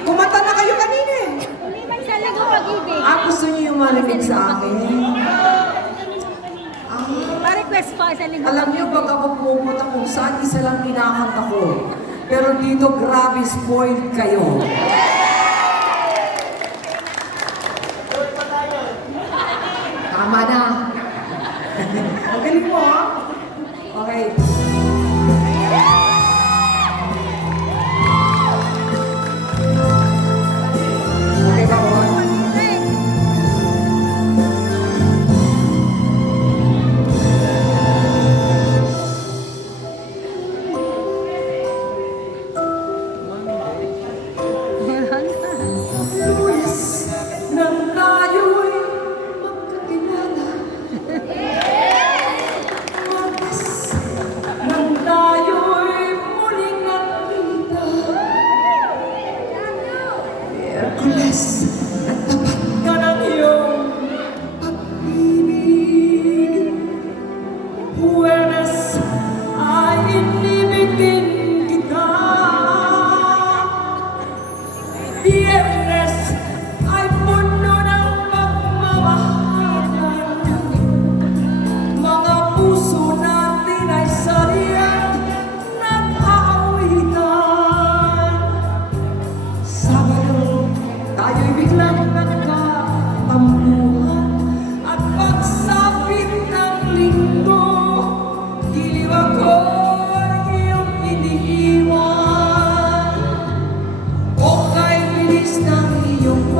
Kumanta na kayo kanina eh. Sa lago pag-ibig. Gusto niyo yung marinig sa akin? Pa-request pa sa lago. Alam niyo, pag ako pumupunta kung saan, isa lang kinakanta ko. Pero dito, grabe spoiled kayo. Tama na. Magaling mo, ha? Okay. Okay ba, Juan? Lunes nang tayo'y magkakilala. Martes nang tayo'y muling nagkita. Miyerkules nagtapat ka ng iyong pag-ibig. Huwebes ay inibigin kita. Biyernes ay puno ng pagmamahalan. Mga puso natin ay sariang nag-aawitan. Sabado, tayo'y biglang nagkatampuhan. At pagsapit ng linggo, giliw ako'y iyong iniiwan. O kay bilis ng iyong